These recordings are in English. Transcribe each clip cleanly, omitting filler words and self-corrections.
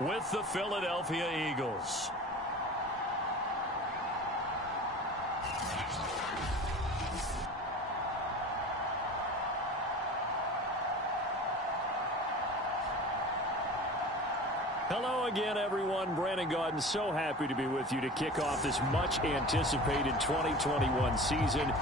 with the Philadelphia Eagles. Hello again, everyone. Brandon Gaudin, so happy to be with you to kick off this much-anticipated 2021 season.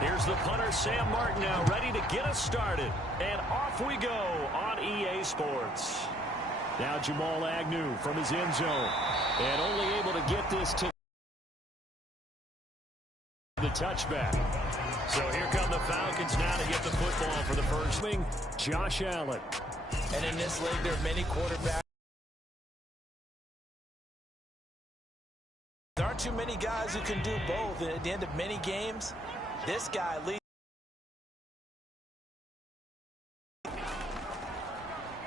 Here's the punter, Sam Martin, now ready to get us started. And off we go on EA Sports. Now Jamal Agnew from his end zone. And only able to get this to the touchback. So here come the Falcons now to get the football for the first swing. Josh Allen. And in this league, there are many quarterbacks. There aren't too many guys who can do both. And at the end of many games, this guy leads.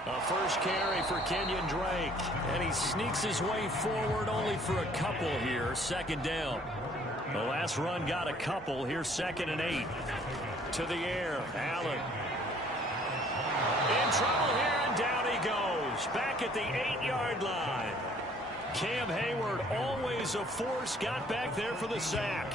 A first carry for Kenyon Drake. And he sneaks his way forward only for a couple here. Second down. The last run got a couple. Here's 2nd and 8. To the air. Allen. In trouble here, and down he goes. Back at the 8-yard line. Cam Hayward, always a force, got back there for the sack.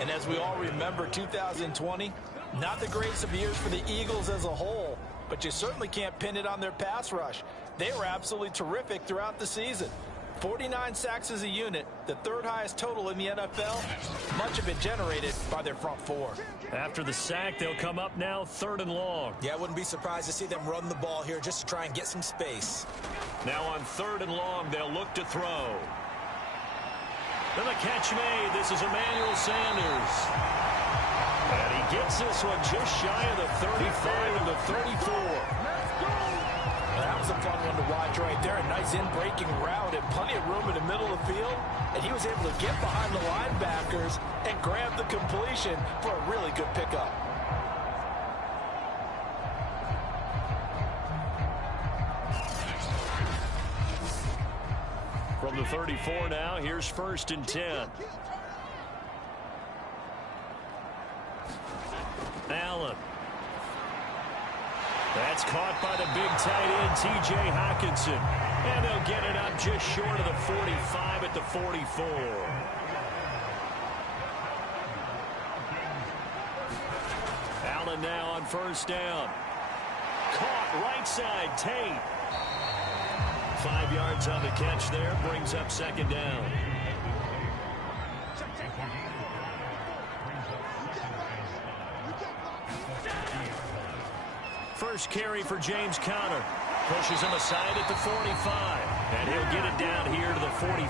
And as we all remember, 2020, not the greatest of years for the Eagles as a whole, but you certainly can't pin it on their pass rush. They were absolutely terrific throughout the season. 49 sacks as a unit, the 3rd highest total in the NFL, much of it generated by their front four. After the sack, they'll come up now 3rd and long. Yeah, I wouldn't be surprised to see them run the ball here just to try and get some space. Now on 3rd and long, they'll look to throw. Then the catch made. This is Emmanuel Sanders. And he gets this one just shy of the 35 and the 34. That was a fun one to watch right there. A nice in-breaking route and plenty of room in the middle of the field. And he was able to get behind the linebackers and grab the completion for a really good pickup. From the 34 now, here's 1st and 10. Allen. That's caught by the big tight end, T.J. Hockenson. And they'll get it up just short of the 45 at the 44. Allen now on 1st down. Caught right side, Tate. 5 yards on the catch there, brings up 2nd down. First carry for James Conner. Pushes him aside at the 45. And he'll get it down here to the 43.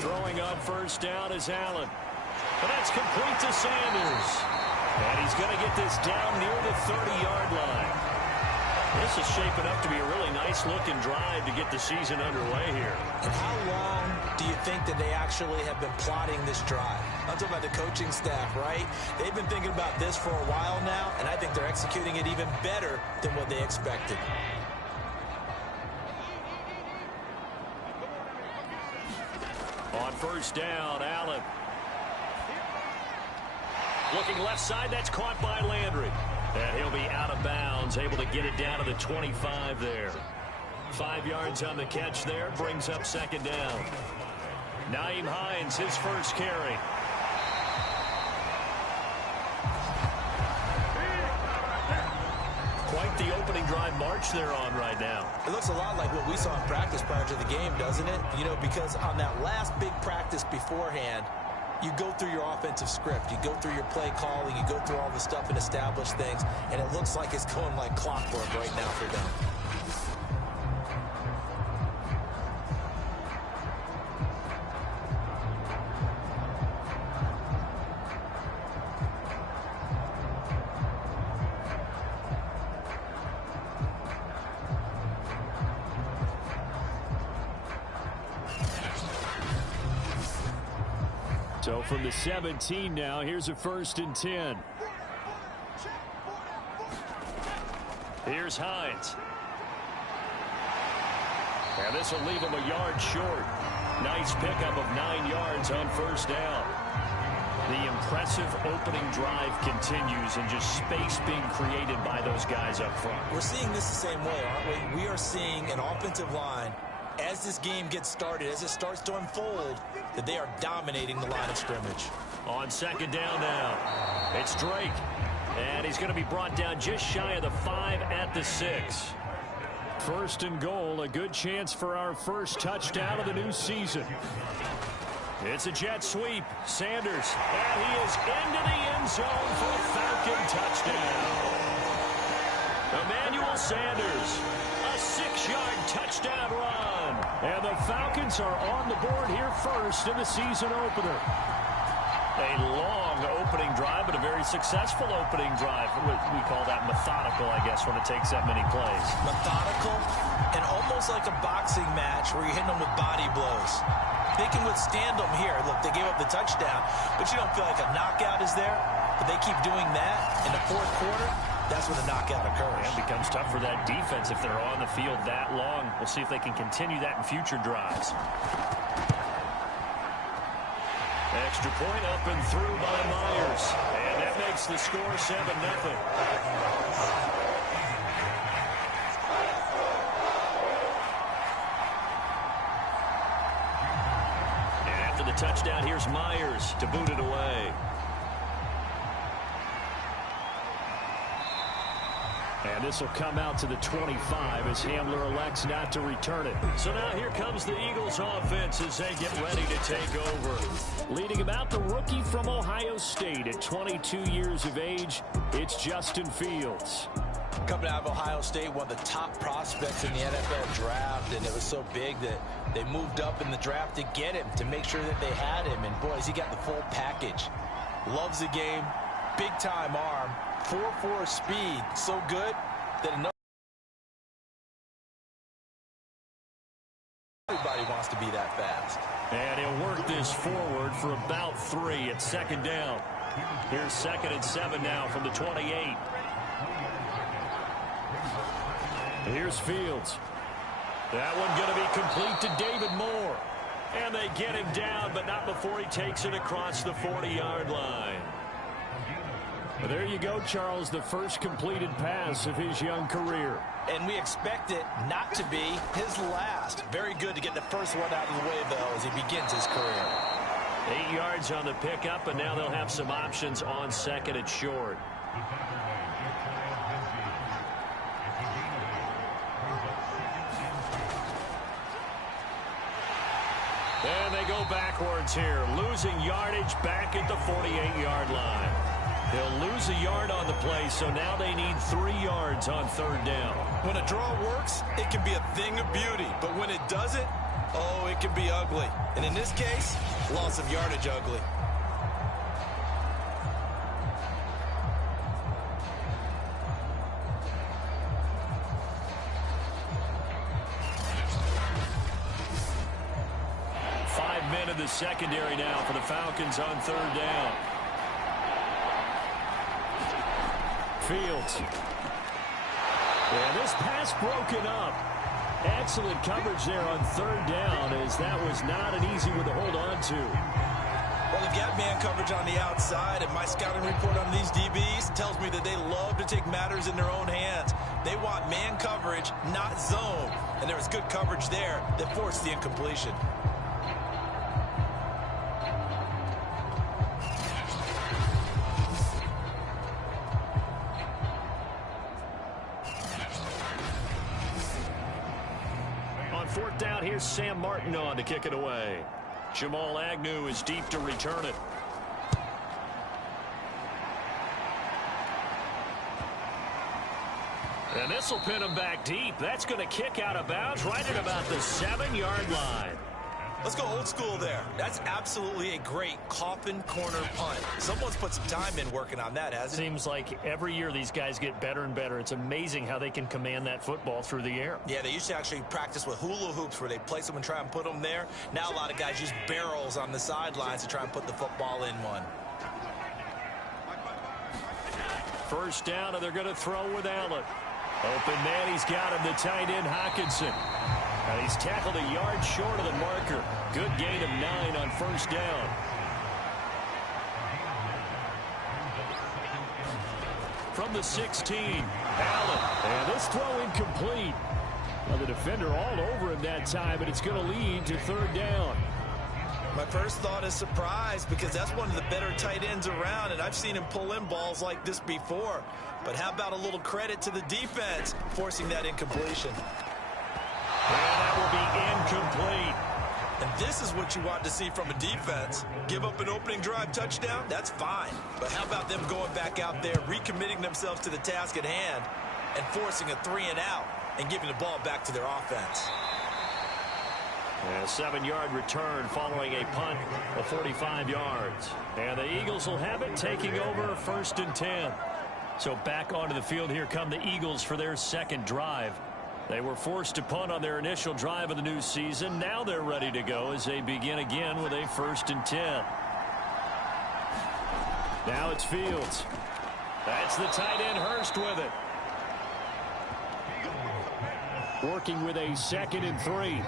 Throwing on 1st down is Allen. And that's complete to Sanders. And he's going to get this down near the 30-yard line. This is shaping up to be a really nice-looking drive to get the season underway here. And how long do you think that they actually have been plotting this drive? I'm talking about the coaching staff, right? They've been thinking about this for a while now, and I think they're executing it even better than what they expected. On 1st down, Allen. Looking left side, that's caught by Landry. And he'll be out of bounds, able to get it down to the 25 there. 5 yards on the catch there, brings up 2nd down. Nyheim Hines, his first carry. Quite the opening drive march they're on right now. It looks a lot like what we saw in practice prior to the game, doesn't it? You know, because on that last big practice beforehand, you go through your offensive script. You go through your play calling. You go through all the stuff and establish things. And it looks like it's going like clockwork right now for them. So from the 17 now, here's a 1st and 10. Here's Hines. And this will leave him a yard short. Nice pickup of 9 yards on first down. The impressive opening drive continues, and just space being created by those guys up front. We're seeing this the same way, aren't we? We are seeing an offensive line, as this game gets started, as it starts to unfold, that they are dominating the line of scrimmage. On second down now, it's Drake. And he's going to be brought down just shy of the 5 at the 6. First and goal, a good chance for our first touchdown of the new season. It's a jet sweep. Sanders, and he is into the end zone for a Falcon touchdown. Emmanuel Sanders, a 6-yard touchdown run. And the Falcons are on the board here first in the season opener. A long opening drive, but a very successful opening drive. We call that methodical, I guess, when it takes that many plays. Methodical and almost like a boxing match where you're hitting them with body blows. They can withstand them here. Look, they gave up the touchdown, but you don't feel like a knockout is there. But they keep doing that in the fourth quarter. That's when the knockout occurs. It becomes tough for that defense if they're on the field that long. We'll see if they can continue that in future drives. Extra point up and through by Myers. And that makes the score 7-0. And after the touchdown, here's Myers to boot it away. And this will come out to the 25 as Hamler elects not to return it. So now here comes the Eagles offense as they get ready to take over. Leading him out, the rookie from Ohio State at 22 years of age, it's Justin Fields. Coming out of Ohio State, one of the top prospects in the NFL draft, and it was so big that they moved up in the draft to get him, to make sure that they had him. And boys, he got the full package. Loves the game, big-time arm, 4.4 speed, so good that everybody wants to be that fast. And he'll work this forward for about 3 at second down. Here's 2nd and 7 now from the 28. Here's Fields. That one going to be complete to David Moore. And they get him down, but not before he takes it across the 40-yard line. Well, there you go, Charles, the first completed pass of his young career. And we expect it not to be his last. Very good to get the first one out of the way, though, as he begins his career. 8 yards on the pickup, and now they'll have some options on second and short. And they go backwards here, losing yardage back at the 48-yard line. They'll lose a yard on the play, so now they need 3 yards on third down. When a draw works, it can be a thing of beauty. But when it doesn't, oh, it can be ugly. And in this case, loss of yardage ugly. In the secondary now for the Falcons on third down. Fields. And this pass broken up. Excellent coverage there on third down, as that was not an easy one to hold on to. Well, they've got man coverage on the outside, and my scouting report on these DBs tells me that they love to take matters in their own hands. They want man coverage, not zone. And there was good coverage there that forced the incompletion. Fourth down, here's Sam Martin on to kick it away. Jamal Agnew is deep to return it. And this will pin him back deep. That's going to kick out of bounds right at about the 7-yard line. Let's go old school there. That's absolutely a great coffin corner punt. Someone's put some time in working on that, hasn't it? Seems like every year these guys get better and better. It's amazing how they can command that football through the air. Yeah, they used to actually practice with hula hoops where they place them and try and put them there. Now a lot of guys use barrels on the sidelines to try and put the football in one. First down, and they're going to throw with Allen. Open man, he's got him, the tight end, Hockenson. And he's tackled a yard short of the marker. Good gain of 9 on first down. From the 16, Allen. And this throw incomplete. Well, the defender all over him that time, but it's going to lead to third down. My first thought is surprise, because that's one of the better tight ends around, and I've seen him pull in balls like this before. But how about a little credit to the defense forcing that incompletion? And that will be incomplete. And this is what you want to see from a defense. Give up an opening drive touchdown, that's fine. But how about them going back out there, recommitting themselves to the task at hand, and forcing a 3-and-out and giving the ball back to their offense? A 7-yard return following a punt of 45 yards. And the Eagles will have it, taking over 1st and 10. So back onto the field here come the Eagles for their second drive. They were forced to punt on their initial drive of the new season. Now they're ready to go as they begin again with a 1st and 10. Now it's Fields. That's the tight end, Hurst, with it. Working with a 2nd and 3.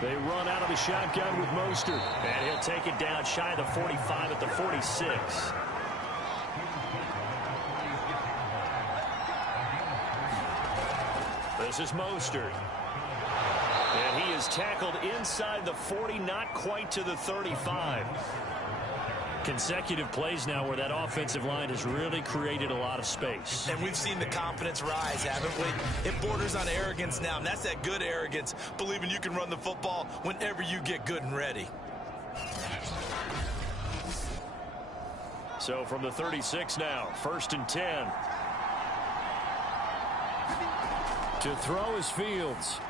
They run out of the shotgun with Mostert. And he'll take it down shy of the 45 at the 46. This is Mostert. And he is tackled inside the 40, not quite to the 35. Consecutive plays now where that offensive line has really created a lot of space. And we've seen the confidence rise, haven't we? It borders on arrogance now, and that's that good arrogance, believing you can run the football whenever you get good and ready. So from the 36 now, 1st and 10. To throw is Fields.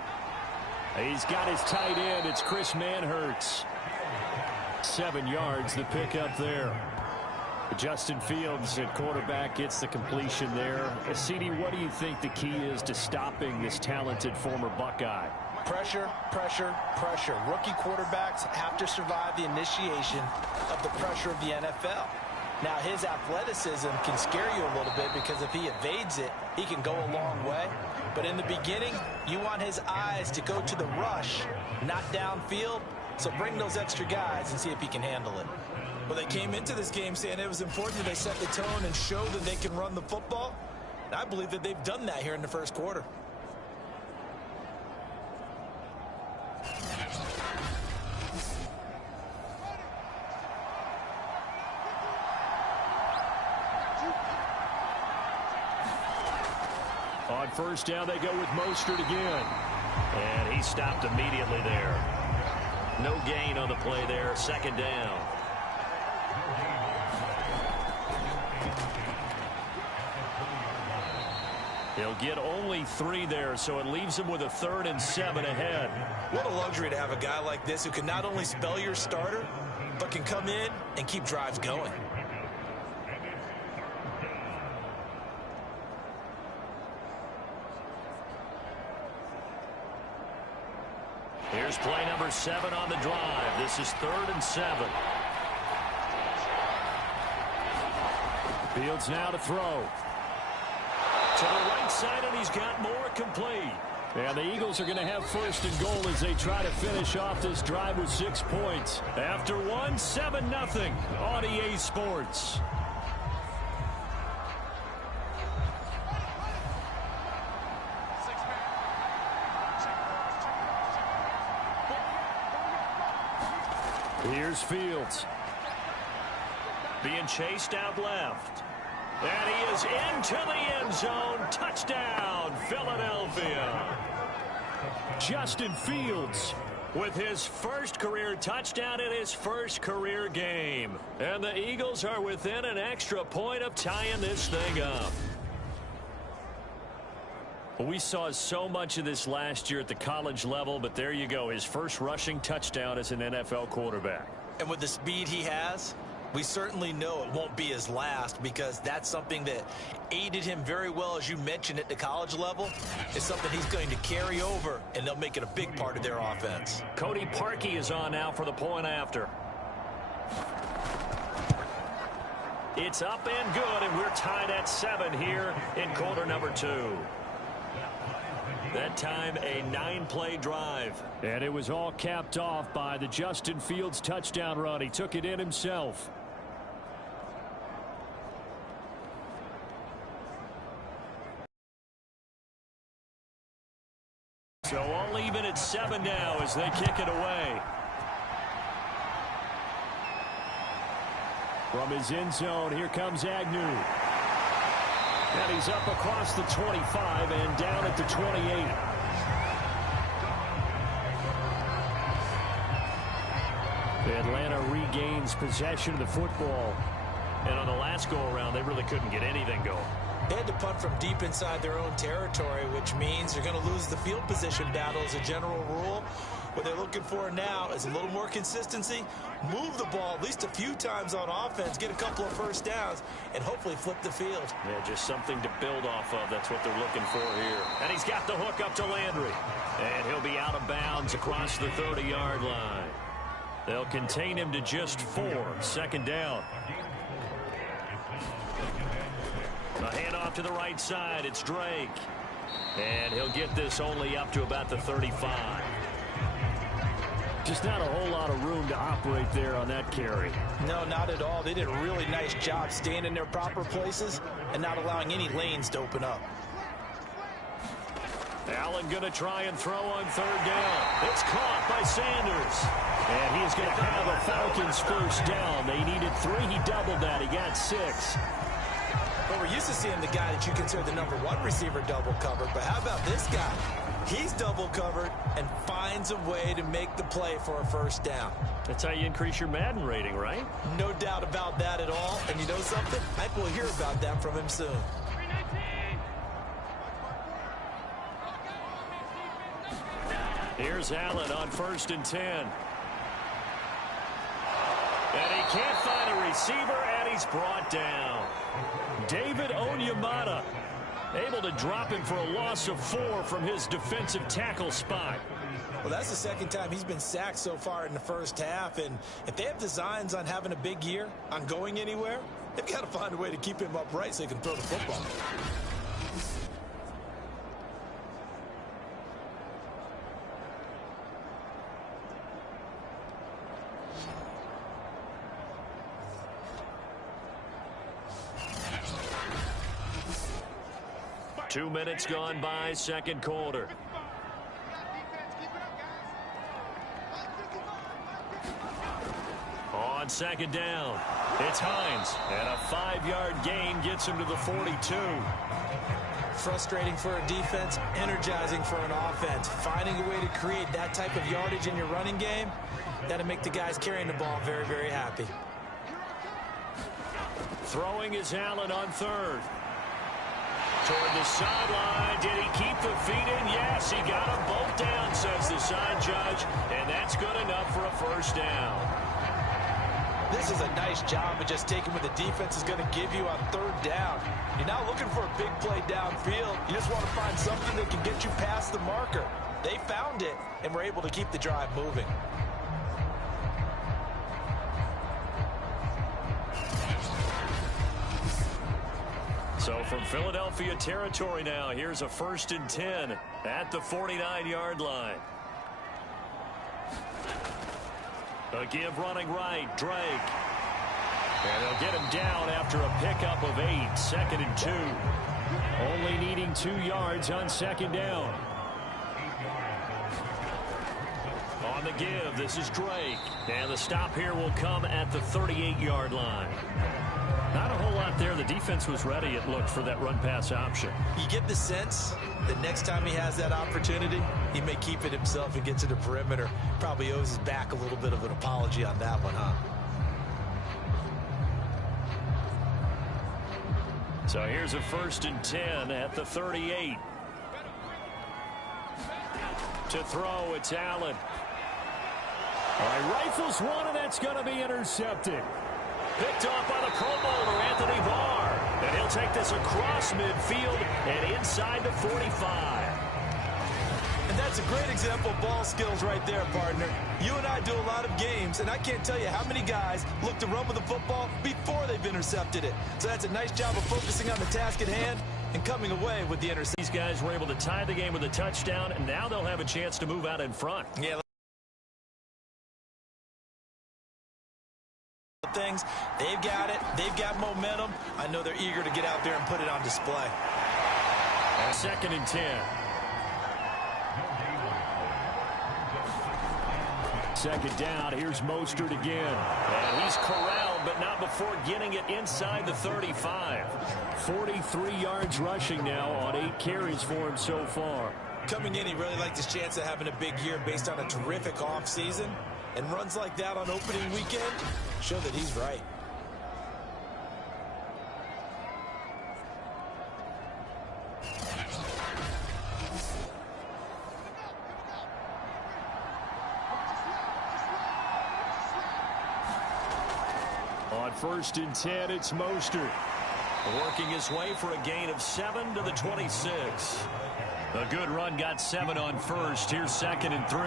He's got his tight end. It's Chris Manhertz. 7 yards, the pickup there. Justin Fields at quarterback gets the completion there. CD, what do you think the key is to stopping this talented former Buckeye? Pressure, pressure, pressure. Rookie quarterbacks have to survive the initiation of the pressure of the NFL. Now, his athleticism can scare you a little bit because if he evades it, he can go a long way. But in the beginning, you want his eyes to go to the rush, not downfield. So bring those extra guys and see if he can handle it. Well, they came into this game saying it was important that they set the tone and show that they can run the football. And I believe that they've done that here in the first quarter. On first down, they go with Mostert again. And he stopped immediately there. No gain on the play there. 2nd down. He'll get only 3 there, so it leaves him with a 3rd and 7 ahead. What a luxury to have a guy like this who can not only spell your starter, but can come in and keep drives going. Here's play number 7 on the drive. This is 3rd and 7. Fields now to throw. To the right side, and he's got more complete. And the Eagles are going to have 1st and goal as they try to finish off this drive with 6 points. After 7-0 on EA Sports. Here's Fields. Being chased out left. And he is into the end zone. Touchdown, Philadelphia. Justin Fields with his first career touchdown in his first career game. And the Eagles are within an extra point of tying this thing up. We saw so much of this last year at the college level, but there you go, his first rushing touchdown as an NFL quarterback. And with the speed he has, we certainly know it won't be his last, because that's something that aided him very well, as you mentioned, at the college level. It's something he's going to carry over, and they'll make it a big part of their offense. Cody Parkey is on now for the point after. It's up and good, and we're tied at 7 here in quarter number 2. That time, a 9-play drive. And it was all capped off by the Justin Fields touchdown run. He took it in himself. So all even at 7 now as they kick it away. From his end zone, here comes Agnew. And he's up across the 25 and down at the 28. Atlanta regains possession of the football. And on the last go-around, they really couldn't get anything going. They had to punt from deep inside their own territory, which means they're going to lose the field position battle as a general rule. What they're looking for now is a little more consistency, move the ball at least a few times on offense, get a couple of first downs, and hopefully flip the field. Yeah, just something to build off of. That's what they're looking for here. And he's got the hook up to Landry. And he'll be out of bounds across the 30-yard line. They'll contain him to just 4. Second down. A handoff to the right side. It's Drake. And he'll get this only up to about the 35. Just not a whole lot of room to operate there on that carry. No, not at all. They did a really nice job staying in their proper places and not allowing any lanes to open up. Allen going to try and throw on 3rd down. It's caught by Sanders. And he's going to have a Falcons first down. They needed 3. He doubled that. He got 6. Well, we're used to seeing the guy that you consider the #1 receiver double covered, but how about this guy? He's double covered and finds a way to make the play for a first down. That's how you increase your Madden rating, right? No doubt about that at all. And you know something? I think we'll hear about that from him soon. Here's Allen on 1st and 10. And he can't find a receiver, and he's brought down. David Onyemata able to drop him for a loss of 4 from his defensive tackle spot. Well, that's the second time he's been sacked so far in the first half. And if they have designs on having a big year, on going anywhere, they've got to find a way to keep him upright so he can throw the football. Two minutes gone by, second quarter. On 2nd down, it's Hines. And a 5-yard gain gets him to the 42. Frustrating for a defense, energizing for an offense. Finding a way to create that type of yardage in your running game, that'll make the guys carrying the ball very, very happy. Throwing is Allen on 3rd. Toward the sideline. Did he keep the feet in? Yes, he got them both down, says the side judge. And that's good enough for a first down. This is a nice job of just taking what the defense is going to give you on 3rd down. You're not looking for a big play downfield. You just want to find something that can get you past the marker. They found it and were able to keep the drive moving. So from Philadelphia territory now, here's a 1st and 10 at the 49-yard line. A give running right, Drake. And they'll get him down after a pickup of 8, 2nd and 2. Only needing 2 yards on 2nd down. On the give, this is Drake. And the stop here will come at the 38-yard line. Not a whole lot there. The defense was ready, it looked, for that run-pass option. You get the sense that next time he has that opportunity, he may keep it himself and get to the perimeter. Probably owes his back a little bit of an apology on that one, huh? So here's a 1st and 10 at the 38. To throw, it's Allen. All right, rifles one, and that's going to be intercepted. Picked off by the Pro Bowler, Anthony Barr. And he'll take this across midfield and inside the 45. And That's a great example of ball skills right there, partner. You and I do a lot of games, and I can't tell you how many guys look to run with the football before they've intercepted it. So that's a nice job of focusing on the task at hand and coming away with the interception. These guys were able to tie the game with a touchdown, and now they'll have a chance to move out in front. Yeah. Things. They've got it. They've got momentum. I know they're eager to get out there and put it on display. And 2nd and 10. 2nd down. Here's Mostert again. And he's corralled, but not before getting it inside the 35. 43 yards rushing now on 8 carries for him so far. Coming in, he really liked his chance of having a big year based on a terrific offseason. And runs like that on opening weekend show that he's right. On 1st and 10, it's Mostert. Working his way for a gain of 7 to the 26. A good run, got 7 on 1st. Here's 2nd and 3.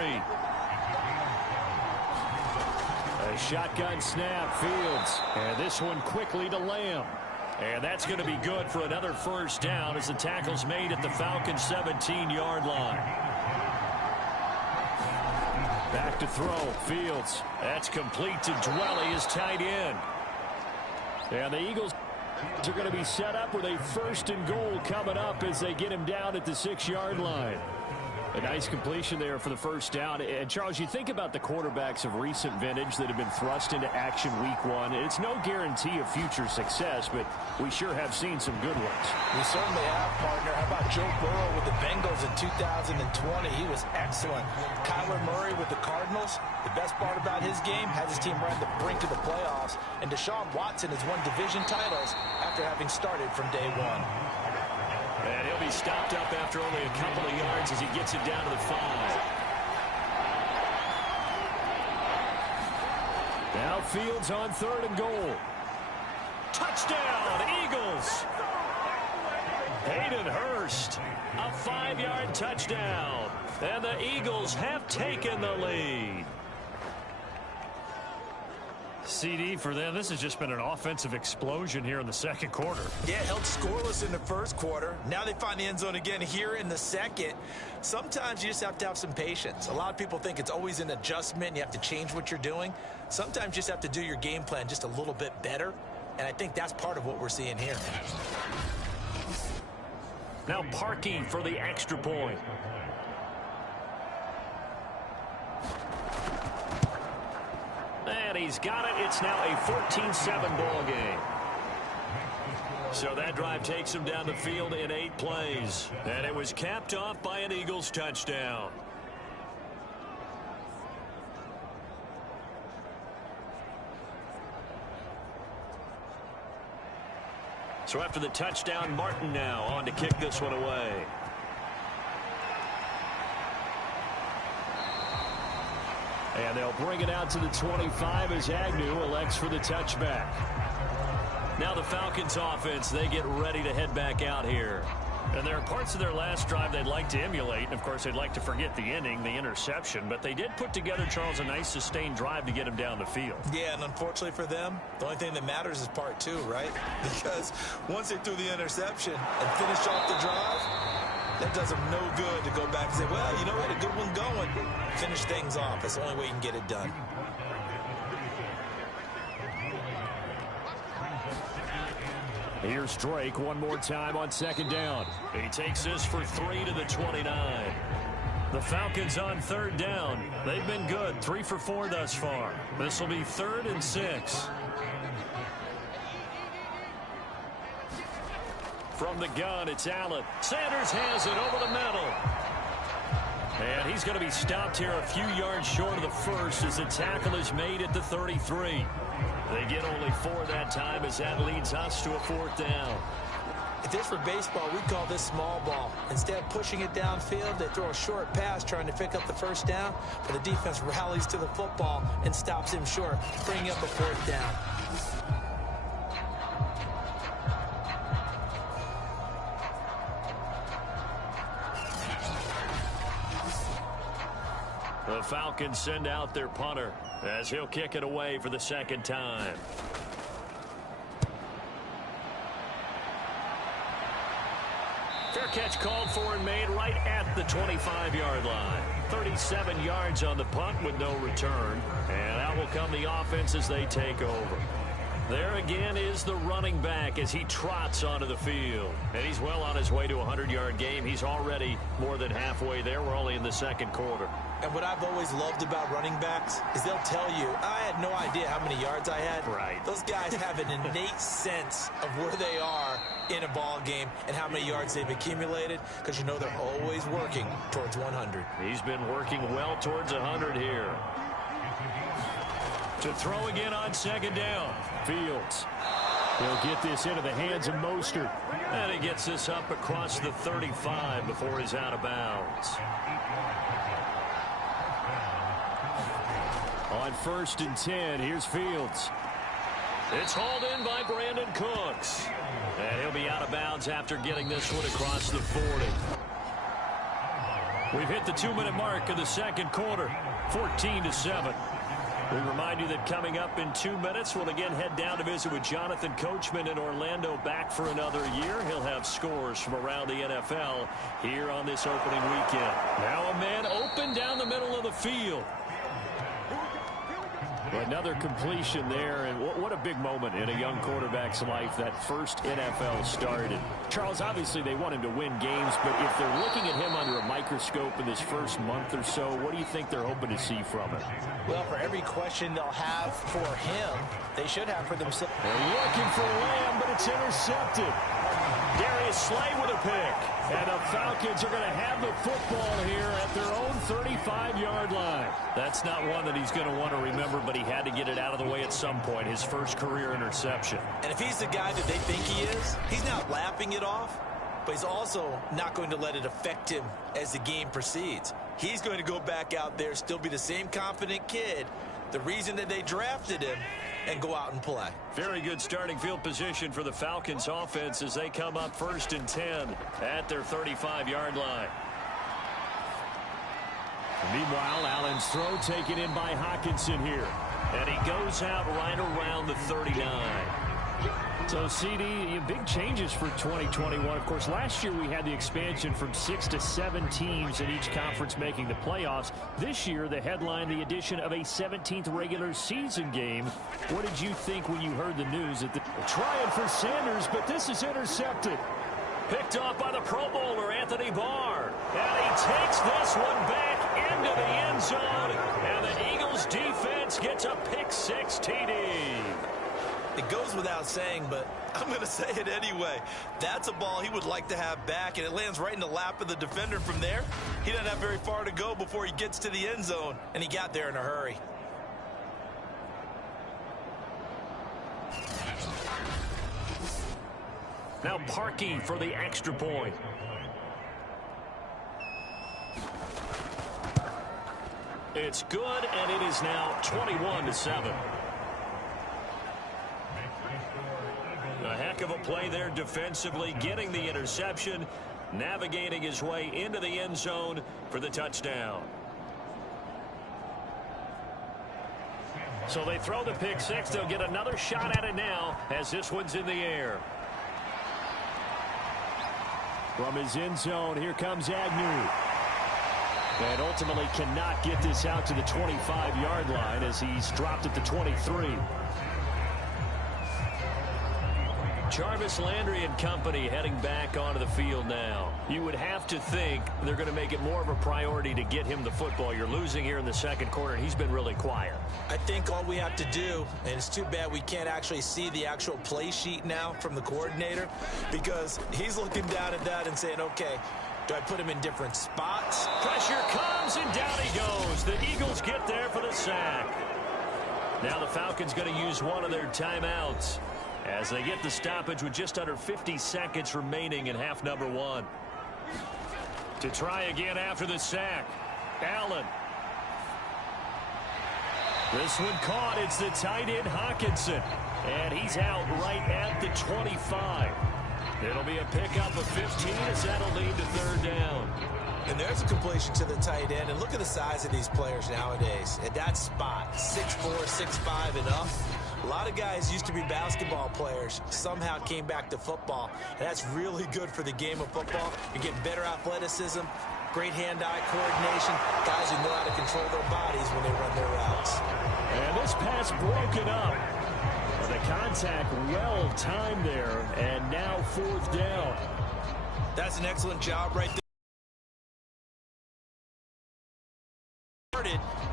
A shotgun snap, Fields. And this one quickly to Lamb. And that's going to be good for another 1st down as the tackle's made at the Falcons' 17-yard line. Back to throw, Fields. That's complete to Dwelly, his tight end. And the Eagles are going to be set up with a 1st and goal coming up as they get him down at the 6-yard line. A nice completion there for the 1st down. And, Charles, you think about the quarterbacks of recent vintage that have been thrust into action week 1. It's no guarantee of future success, but we sure have seen some good ones. We certainly have, partner. How about Joe Burrow with the Bengals in 2020? He was excellent. Kyler Murray with the Cardinals. The best part about his game, has his team run the brink of the playoffs. And Deshaun Watson has won division titles after having started from day 1. And he'll be stopped up after only a couple of yards as he gets it down to the 5. Now Fields on 3rd and goal. Touchdown, Eagles! Hayden Hurst, a 5-yard touchdown. And the Eagles have taken the lead. CD for them. This has just been an offensive explosion here in the 2nd quarter. Yeah, held scoreless in the 1st quarter. Now they find the end zone again here in the 2nd. Sometimes you just have to have some patience. A lot of people think it's always an adjustment and you have to change what you're doing. Sometimes you just have to do your game plan just a little bit better. And I think that's part of what we're seeing here. Now Parkey for the extra point. And he's got it. It's now a 14-7 ball game. So that drive takes him down the field in 8 plays. And it was capped off by an Eagles touchdown. So after the touchdown, Martin now on to kick this one away. And they'll bring it out to the 25 as Agnew elects for the touchback. Now the Falcons offense, they get ready to head back out here. And there are parts of their last drive they'd like to emulate. And, of course, they'd like to forget the ending, the interception. But they did put together, Charles, a nice sustained drive to get him down the field. Yeah, and unfortunately for them, the only thing that matters is part 2, right? Because once they threw the interception and finished off the drive, that does them no good to go back and say, well, you know what, a good one going. Finish things off. That's the only way you can get it done. Here's Drake one more time on 2nd down. He takes this for 3 to the 29. The Falcons on 3rd down. They've been good, 3 for 4 thus far. This will be 3rd and 6. From the gun, it's Allen. Sanders has it over the middle. And he's going to be stopped here a few yards short of the 1st as the tackle is made at the 33. They get only 4 that time as that leads us to a 4th down. If this were baseball, we'd call this small ball. Instead of pushing it downfield, they throw a short pass trying to pick up the 1st down, but the defense rallies to the football and stops him short, bringing up a 4th down. The Falcons send out their punter as he'll kick it away for the second time. Fair catch called for and made right at the 25-yard line. 37 yards on the punt with no return. And out will come the offense as they take over. There again is the running back as he trots onto the field. And he's well on his way to a 100-yard game. He's already more than halfway there. We're only in the second quarter. And what I've always loved about running backs is they'll tell you, I had no idea how many yards I had. Right. Those guys have an innate sense of where they are in a ball game and how many yards they've accumulated, because you know they're always working towards 100. He's been working well towards 100 here. To throw again on second down. Fields. He'll get this into the hands of Mostert. And he gets this up across the 35 before he's out of bounds. On 1st and 10, here's Fields. It's hauled in by Brandon Cooks. And he'll be out of bounds after getting this one across the 40. We've hit the 2-minute mark of the second quarter, 14-7. We remind you that coming up in 2 minutes, we'll again head down to visit with Jonathan Coachman in Orlando, back for another year. He'll have scores from around the NFL here on this opening weekend. Now a man open down the middle of the field. Another completion there, and what a big moment in a young quarterback's life, that first NFL start. And Charles, obviously they want him to win games, but if they're looking at him under a microscope in this first month or so, what do you think they're hoping to see from him? Well, for every question they'll have for him, they should have for themselves. They're looking for Lamb, but it's intercepted. Darius Slay with a pick. And the Falcons are going to have the football here at their own 35-yard line. That's not one that he's going to want to remember, but he had to get it out of the way at some point, his first career interception. And if he's the guy that they think he is, he's not laughing it off, but he's also not going to let it affect him as the game proceeds. He's going to go back out there, still be the same confident kid, the reason that they drafted him, and go out and play. Very good starting field position for the Falcons offense as they come up 1st and 10 at their 35-yard line. Meanwhile, Allen's throw taken in by Hockenson here. And he goes out right around the 39. So, CD, big changes for 2021. Of course, last year we had the expansion from 6 to 7 teams in each conference making the playoffs. This year, the headline, the addition of a 17th regular season game. What did you think when you heard the news? That trying for Sanders, but this is intercepted. Picked off by the Pro Bowler, Anthony Barr. And he takes this one back into the end zone. And the Eagles defense gets a pick-6 TD. It goes without saying, but I'm going to say it anyway. That's a ball he would like to have back, and it lands right in the lap of the defender from there. He doesn't have very far to go before he gets to the end zone, and he got there in a hurry. Now Parkey for the extra point. It's good, and it is now 21-7. A heck of a play there defensively, getting the interception, navigating his way into the end zone for the touchdown. So they throw the pick-6. They'll get another shot at it now as this one's in the air. From his end zone, here comes Agnew. And ultimately cannot get this out to the 25-yard line as he's dropped at the 23. Jarvis Landry and company heading back onto the field now. You would have to think they're going to make it more of a priority to get him the football. You're losing here in the second quarter, and he's been really quiet. I think all we have to do, and it's too bad we can't actually see the actual play sheet now from the coordinator, because he's looking down at that and saying, okay, do I put him in different spots? Pressure comes, and down he goes. The Eagles get there for the sack. Now the Falcons going to use one of their timeouts as they get the stoppage with just under 50 seconds remaining in half number 1. To try again after the sack, Allen. This one caught. It's the tight end Hockenson. And he's out right at the 25. It'll be a pickup of 15 as that'll lead to third down. And there's a completion to the tight end. And look at the size of these players nowadays. At that spot, 6'4", 6'5", and up. A lot of guys used to be basketball players, somehow came back to football. And that's really good for the game of football. You're getting better athleticism, great hand-eye coordination, guys who know how to control their bodies when they run their routes. And this pass broken up. The contact well timed there, and now fourth down. That's an excellent job right there.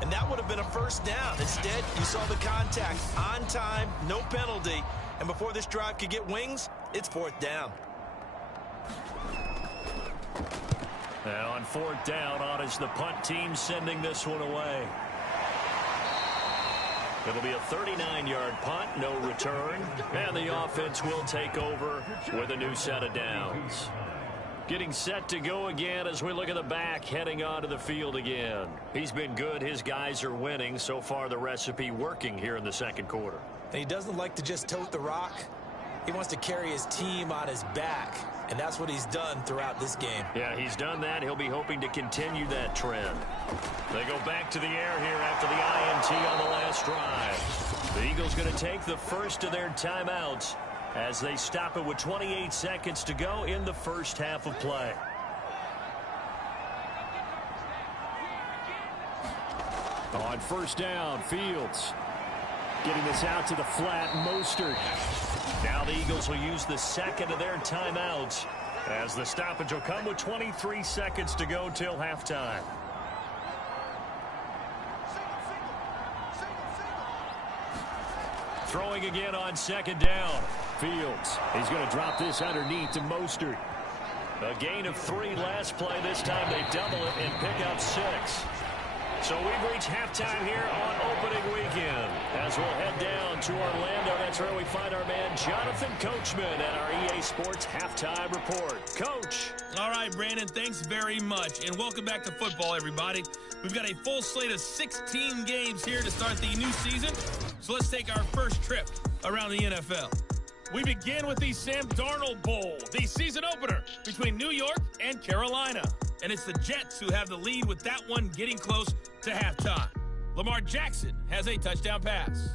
And that would have been a first down. Instead, you saw the contact on time, no penalty. And before this drive could get wings, it's fourth down. And on fourth down, on is the punt team sending this one away. It'll be a 39-yard punt, no return. And the offense will take over with a new set of downs. Getting set to go again as we look at the back heading onto the field again. He's been good. His guys are winning. So far, the recipe working here in the second quarter. And he doesn't like to just tote the rock. He wants to carry his team on his back. And that's what he's done throughout this game. Yeah, he's done that. He'll be hoping to continue that trend. They go back to the air here after the INT on the last drive. The Eagles going to take the first of their timeouts as they stop it with 28 seconds to go in the first half of play. On first down, Fields getting this out to the flat. Mostert. Now the Eagles will use the second of their timeouts as the stoppage will come with 23 seconds to go till halftime. Throwing again on second down. Fields. He's going to drop this underneath to Mostert. A gain of 3 last play. This time they double it and pick up 6. So we've reached halftime here on opening weekend. As we'll head down to Orlando, that's where we find our man Jonathan Coachman at our EA Sports Halftime Report. Coach. All right, Brandon, thanks very much. And welcome back to football, everybody. We've got a full slate of 16 games here to start the new season. So let's take our first trip around the NFL. We begin with the Sam Darnold Bowl, the season opener between New York and Carolina. And it's the Jets who have the lead with that one getting close to halftime. Lamar Jackson has a touchdown pass.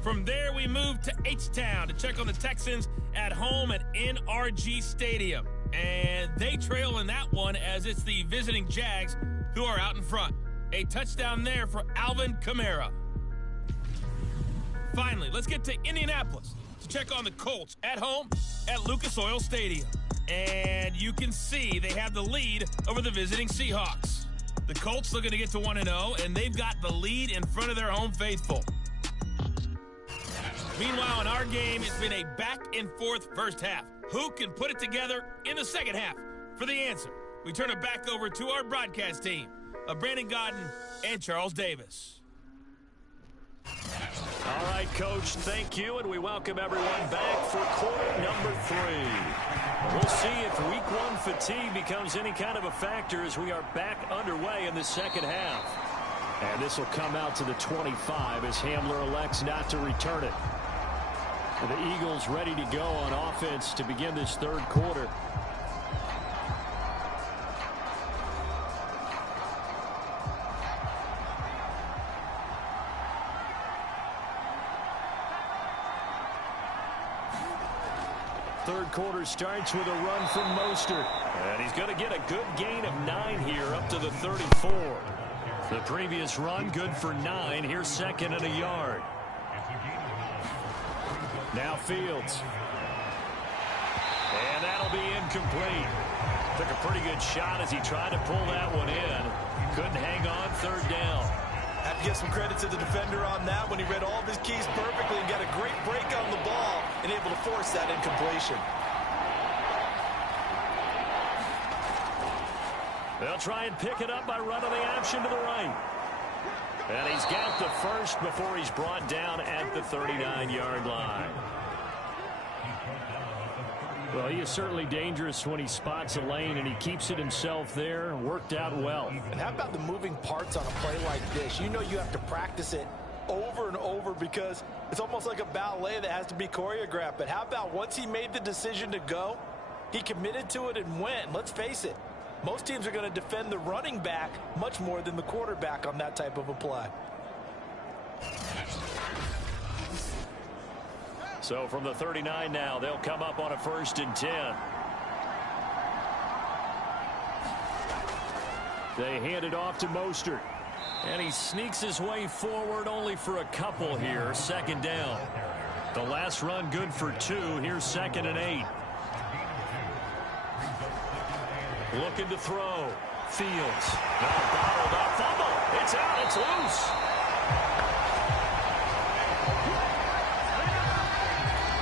From there, we move to H-Town to check on the Texans at home at NRG Stadium. And they trail in that one as it's the visiting Jags who are out in front. A touchdown there for Alvin Kamara. Finally, let's get to Indianapolis to check on the Colts at home at Lucas Oil Stadium. And you can see they have the lead over the visiting Seahawks. The Colts looking to get to 1-0, and they've got the lead in front of their home faithful. Meanwhile, in our game, it's been a back-and-forth first half. Who can put it together in the second half? For the answer, we turn it back over to our broadcast team of Brandon Godden and Charles Davis. All right, Coach, thank you, and we welcome everyone back for quarter number 3. We'll see if week 1 fatigue becomes any kind of a factor as we are back underway in the second half. And this will come out to the 25 as Hamler elects not to return it. The Eagles ready to go on offense to begin this third quarter. Third quarter starts with a run from Mostert. And he's going to get a good gain of 9 here up to the 34. The previous run good for 9. Here's second and a yard. Now Fields. And that'll be incomplete. Took a pretty good shot as he tried to pull that one in. Couldn't hang on third down. Have to give some credit to the defender on that when he read all of his keys perfectly and got a great break on the ball and able to force that incompletion. They'll try and pick it up by running the option to the right. And he's got the first before he's brought down at the 39-yard line. Well, he is certainly dangerous when he spots a lane, and he keeps it himself there. Worked out well. And how about the moving parts on a play like this? You know you have to practice it over and over because it's almost like a ballet that has to be choreographed. But how about once he made the decision to go, he committed to it and went. Let's face it, most teams are going to defend the running back much more than the quarterback on that type of a play. So from the 39 now, they'll come up on a 1st and 10. They hand it off to Mostert. And he sneaks his way forward only for a couple here. 2nd down. The last run good for 2. Here's 2nd and 8. Looking to throw. Fields. Now bottled up. Fumble. It's out. It's loose.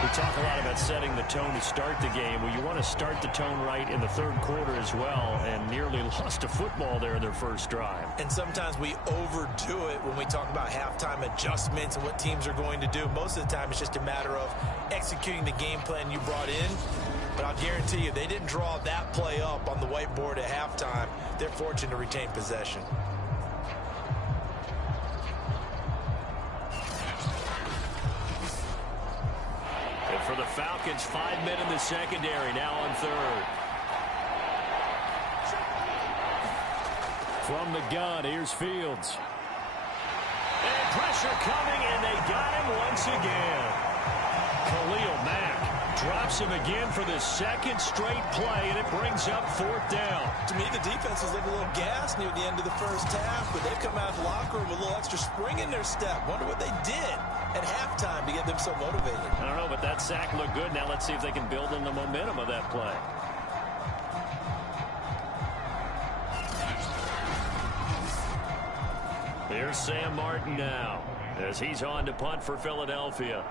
We talk a lot about setting the tone to start the game. Well, you want to start the tone right in the 3rd quarter as well, and nearly lost a football there in their first drive. And sometimes we overdo it when we talk about halftime adjustments and what teams are going to do. Most of the time, it's just a matter of executing the game plan you brought in. But I'll guarantee you, they didn't draw that play up on the whiteboard at halftime. They're fortunate to retain possession. For the Falcons, 5 men in the secondary, now on 3rd. From the gun, here's Fields. And pressure coming, and they got him once again. Khalil Mack drops him again for the 2nd straight play, and it brings up 4th down. To me, the defense was looking a little gassed near the end of the first half, but they've come out of the locker room with a little extra spring in their step. Wonder what they did at halftime to get them so motivated. I don't know, but that sack looked good. Now let's see if they can build on the momentum of that play. Here's Sam Martin now as he's on to punt for Philadelphia.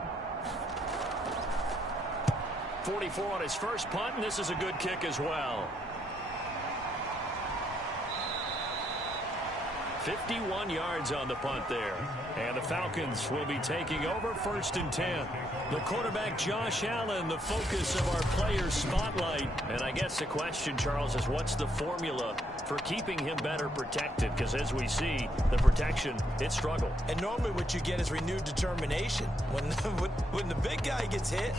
44 on his first punt, and this is a good kick as well. 51 yards on the punt there. And the Falcons will be taking over 1st and 10. The quarterback, Josh Allen, the focus of our players' spotlight. And I guess the question, Charles, is what's the formula for keeping him better protected? Because as we see, the protection, it struggled. And normally what you get is renewed determination. When the big guy gets hit,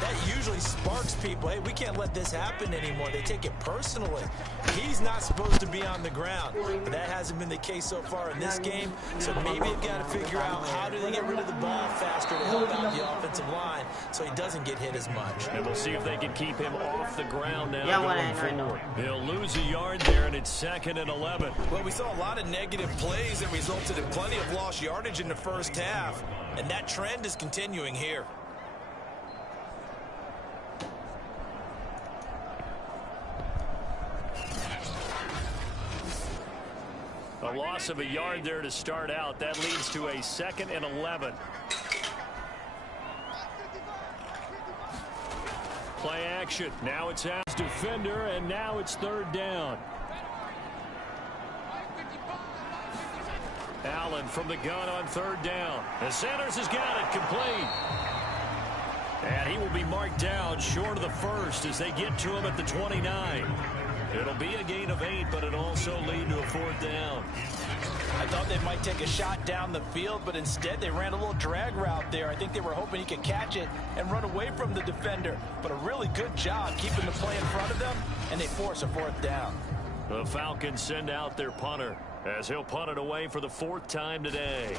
that usually sparks people. Hey, we can't let this happen anymore. They take it personally. He's not supposed to be on the ground, but that hasn't been the case so far in this game. So maybe they've got to figure out how do they get rid of the ball faster to help out the offensive line so he doesn't get hit as much. And we'll see if they can keep him off the ground now going forward. He'll lose a yard there, and it's 2nd and 11. Well, we saw a lot of negative plays that resulted in plenty of lost yardage in the first half, and that trend is continuing here. A loss of a yard there to start out. That leads to a 2nd and 11. Play action. Now it's as defender, and now it's 3rd down. Allen from the gun on 3rd down. And Sanders has got it complete. And he will be marked down short of the 1st as they get to him at the 29. It'll be a gain of 8, but it'll also lead to a 4th down. I thought they might take a shot down the field, but instead they ran a little drag route there. I think they were hoping he could catch it and run away from the defender. But a really good job keeping the play in front of them, and they force a 4th down. The Falcons send out their punter as he'll punt it away for the 4th time today.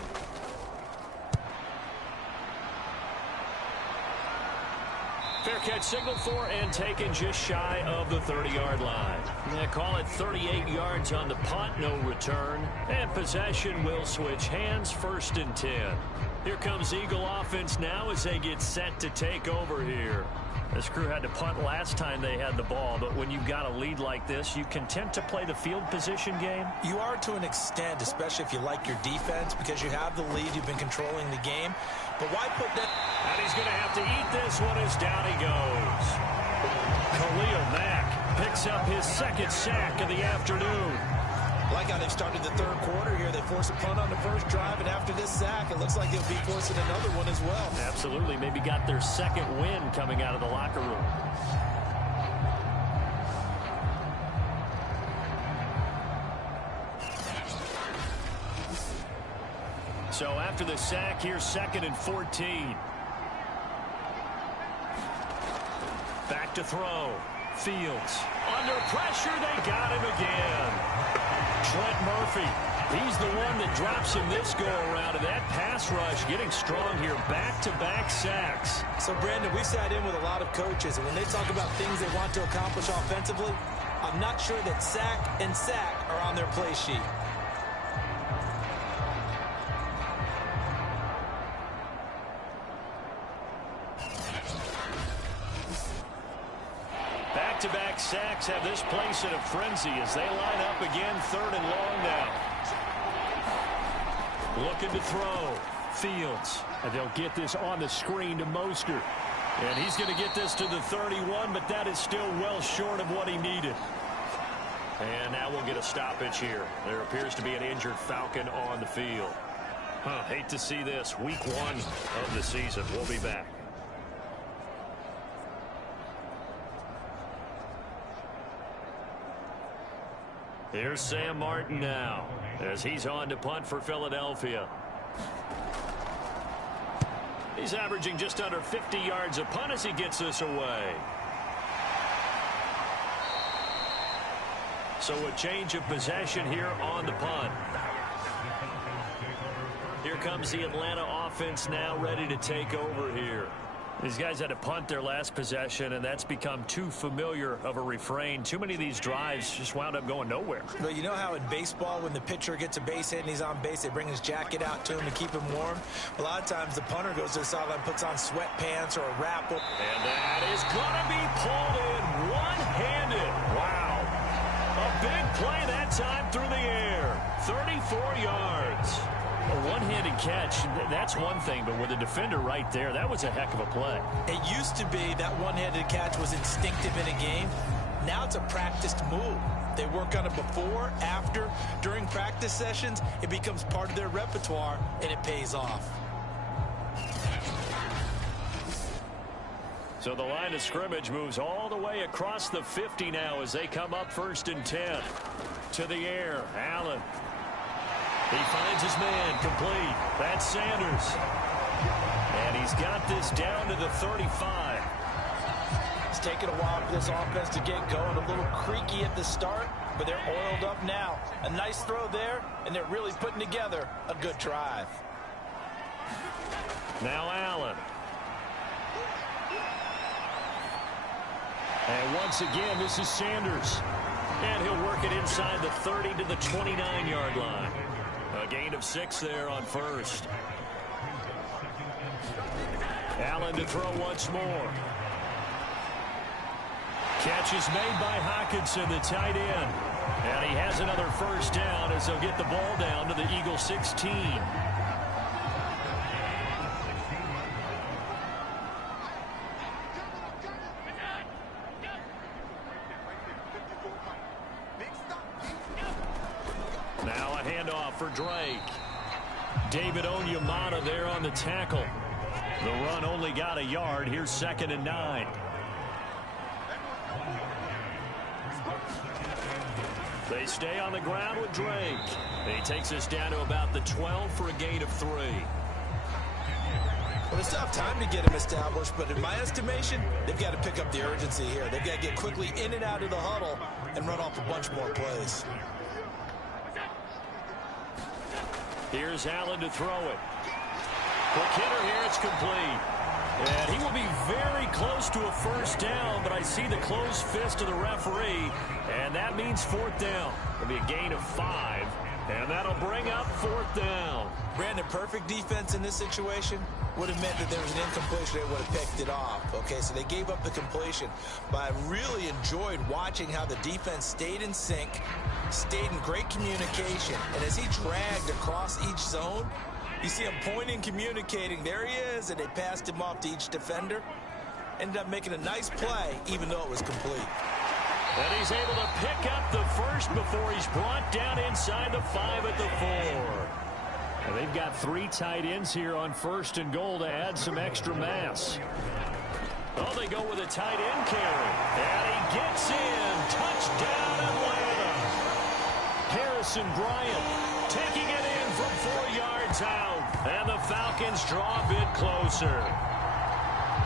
Fair catch signaled for and taken just shy of the 30-yard line. They call it 38 yards on the punt, no return. And possession will switch hands, 1st and 10. Here comes Eagle offense now as they get set to take over here. This crew had to punt last time they had the ball, but when you've got a lead like this, you content to play the field position game? You are to an extent, especially if you like your defense, because you have the lead, you've been controlling the game. But why put that? And he's going to have to eat this one as down he goes. Khalil Mack picks up his 2nd sack of the afternoon. Like how they've started the 3rd quarter here. They force a punt on the first drive, and after this sack, it looks like they'll be forcing another one as well. Absolutely. Maybe got their 2nd win coming out of the locker room. So after the sack, here's 2nd and 14. Back to throw. Fields. Under pressure, they got him again. Trent Murphy. He's the one that drops him this go-around. And that pass rush getting strong here. Back-to-back sacks. So, Brandon, we sat in with a lot of coaches, and when they talk about things they want to accomplish offensively, I'm not sure that sack and sack are on their play sheet. Back-to-back sacks have this place in a frenzy as they line up again, 3rd and long now. Looking to throw. Fields. And they'll get this on the screen to Mostert. And he's going to get this to the 31, but that is still well short of what he needed. And now we'll get a stoppage here. There appears to be an injured Falcon on the field. Hate to see this. Week 1 of the season. We'll be back. Here's Sam Martin now as he's on to punt for Philadelphia. He's averaging just under 50 yards a punt as he gets this away. So a change of possession here on the punt. Here comes the Atlanta offense now ready to take over here. These guys had to punt their last possession, and that's become too familiar of a refrain. Too many of these drives just wound up going nowhere. Well, you know how in baseball, when the pitcher gets a base hit and he's on base, they bring his jacket out to him to keep him warm? A lot of times the punter goes to the sideline, puts on sweatpants or a wrap. And that is going to be pulled in one-handed. Wow. A big play that time through the air. 34 yards. A one-handed catch, that's one thing, but with a defender right there, that was a heck of a play. It used to be that one-handed catch was instinctive in a game. Now it's a practiced move. They work on it before, after, during practice sessions. It becomes part of their repertoire, and it pays off. So the line of scrimmage moves all the way across the 50 now as they come up 1st and 10. To the air, Allen. He finds his man, complete. That's Sanders. And he's got this down to the 35. It's taken a while for this offense to get going. A little creaky at the start, but they're oiled up now. A nice throw there, and they're really putting together a good drive. Now Allen. And once again, this is Sanders. And he'll work it inside the 30 to the 29-yard line. A gain of 6 there on 1st. Allen to throw once more. Catch is made by Hockenson, the tight end. And he has another 1st down as they'll get the ball down to the Eagle 16. Now a handoff for Drake. David Onyemata there on the tackle. The run only got a yard. Here's 2nd and 9. They stay on the ground with Drake. He takes us down to about the 12 for a gain of 3. Well, they still have time to get him established, but in my estimation, they've got to pick up the urgency here. They've got to get quickly in and out of the huddle and run off a bunch more plays. Here's Allen to throw it. Quick hitter here, it's complete. And he will be very close to a 1st down, but I see the closed fist of the referee, and that means 4th down. It'll be a gain of 5, and that'll bring up 4th down. Brandon, perfect defense in this situation would have meant that there was an incompletion. They would have picked it off. Okay, so they gave up the completion. But I really enjoyed watching how the defense stayed in sync, stayed in great communication. And as he dragged across each zone, you see him pointing, communicating. There he is, and they passed him off to each defender. Ended up making a nice play, even though it was complete. And he's able to pick up the 1st before he's brought down inside the 5 at the 4. And they've got 3 tight ends here on 1st and goal to add some extra mass. Oh, they go with a tight end carry. And he gets in. Touchdown, Atlanta. Harrison Bryant taking it in from 4 yards out. And the Falcons draw a bit closer.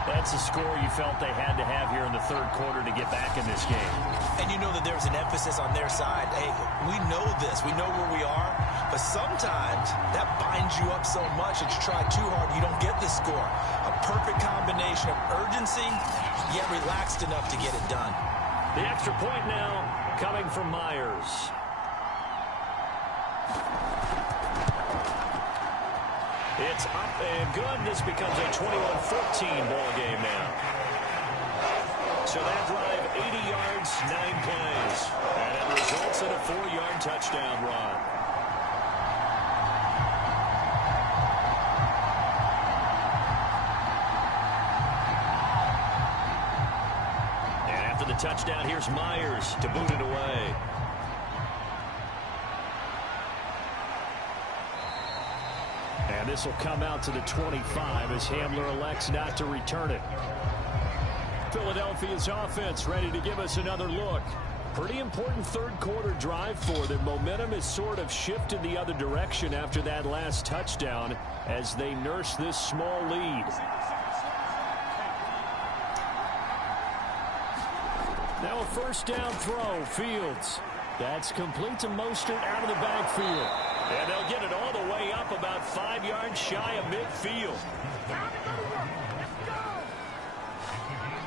That's a score you felt they had to have here in the third quarter to get back in this game. And you know that there's an emphasis on their side. Hey, we know this. We know where we are. But sometimes that binds you up so much that you try too hard, you don't get the score. A perfect combination of urgency, yet relaxed enough to get it done. The extra point now coming from Myers. It's up and good. This becomes a 21-14 ball game now. So that drive, 80 yards, 9 plays. And it results in a 4-yard touchdown run. And after the touchdown, here's Myers to boot it away. And this will come out to the 25 as Hamler elects not to return it. Philadelphia's offense ready to give us another look. Pretty important third quarter drive for them. Momentum has sort of shifted the other direction after that last touchdown as they nurse this small lead. Now a first down throw. Fields. That's complete to Mostert out of the backfield. And they'll get it all the way up about 5 yards shy of midfield.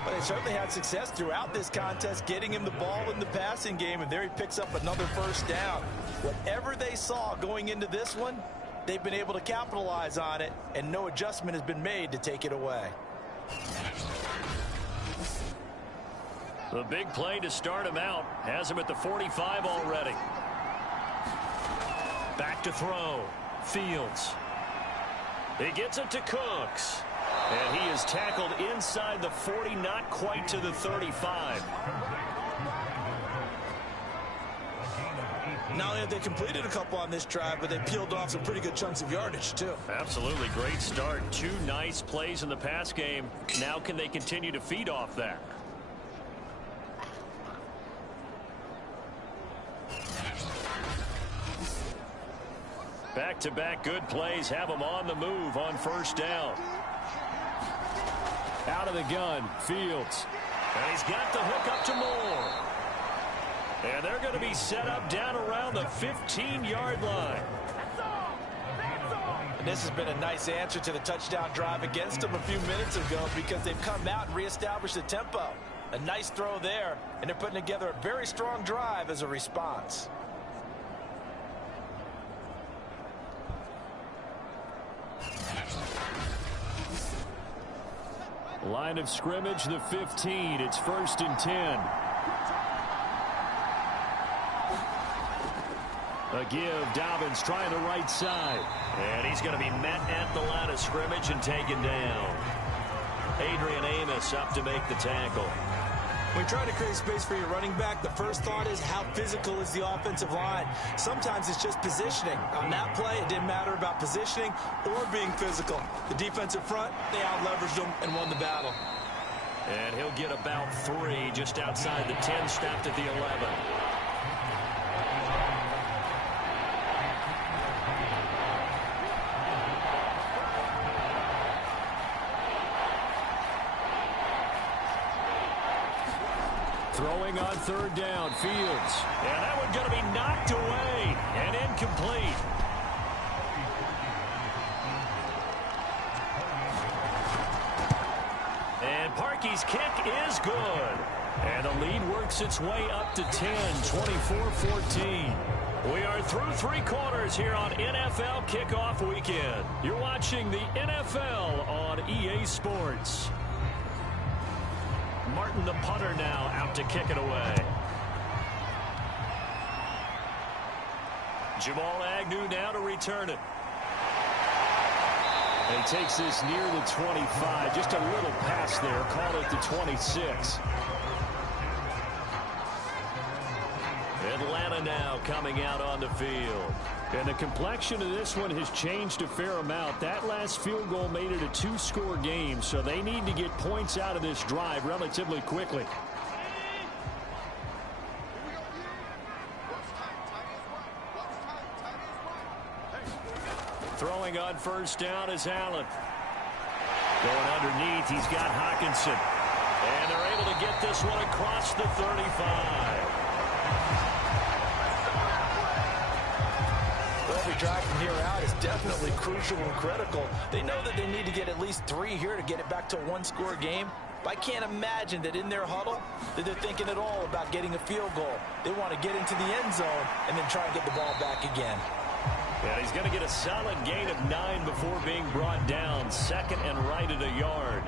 But they certainly had success throughout this contest getting him the ball in the passing game, and there he picks up another first down. Whatever they saw going into this one, they've been able to capitalize on it, and no adjustment has been made to take it away. The big play to start him out has him at the 45 already. Back to throw. Fields. He gets it to Cooks. And he is tackled inside the 40, not quite to the 35. Not only have they completed a couple on this drive, but they peeled off some pretty good chunks of yardage, too. Absolutely great start. 2 nice plays in the pass game. Now can they continue to feed off that? Back-to-back good plays have them on the move on first down. Out of the gun, Fields. And he's got the hook up to Moore. And they're going to be set up down around the 15-yard line. And this has been a nice answer to the touchdown drive against them a few minutes ago because they've come out and reestablished the tempo. A nice throw there, and they're putting together a very strong drive as a response. Line of scrimmage, the 15. It's 1st and 10. A give. Dobbins trying the right side. And he's going to be met at the line of scrimmage and taken down. Adrian Amos up to make the tackle. When you're trying to create space for your running back, the first thought is how physical is the offensive line. Sometimes it's just positioning. On that play, it didn't matter about positioning or being physical. The defensive front, they out-leveraged them and won the battle. And he'll get about 3 just outside the 10, stopped at the 11. Throwing on third down, Fields. And that one's going to be knocked away and incomplete. And Parkey's kick is good. And the lead works its way up to 10, 24-14. We are through 3 quarters here on NFL Kickoff Weekend. You're watching the NFL on EA Sports. Martin, the punter, now out to kick it away. Jamal Agnew now to return it. And he takes this near the 25. Just a little pass there. Call it the 26. Atlanta now coming out on the field. And the complexion of this one has changed a fair amount. That last field goal made it a 2-score game, so they need to get points out of this drive relatively quickly. Throwing on first down is Allen. Going underneath, he's got Hockenson. And they're able to get this one across the 35. Every drive from here out is definitely crucial and critical. They know that they need to get at least 3 here to get it back to a one-score game. But I can't imagine that in their huddle that they're thinking at all about getting a field goal. They want to get into the end zone and then try and get the ball back again. Yeah, he's going to get a solid gain of 9 before being brought down. Second and right at a yard.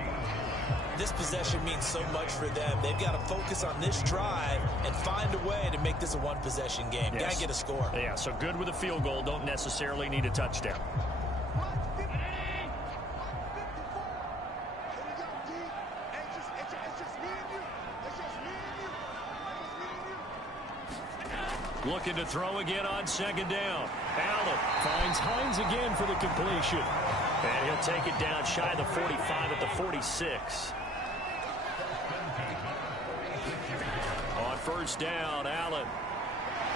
This possession means so much for them. They've got to focus on this drive and find a way to make this a one-possession game. Yes. Got to get a score. Yeah, so good with a field goal. Don't necessarily need a touchdown. Looking to throw again on second down. Allen finds Hines again for the completion. And he'll take it down shy of the 45 at the 46. On first down, Allen.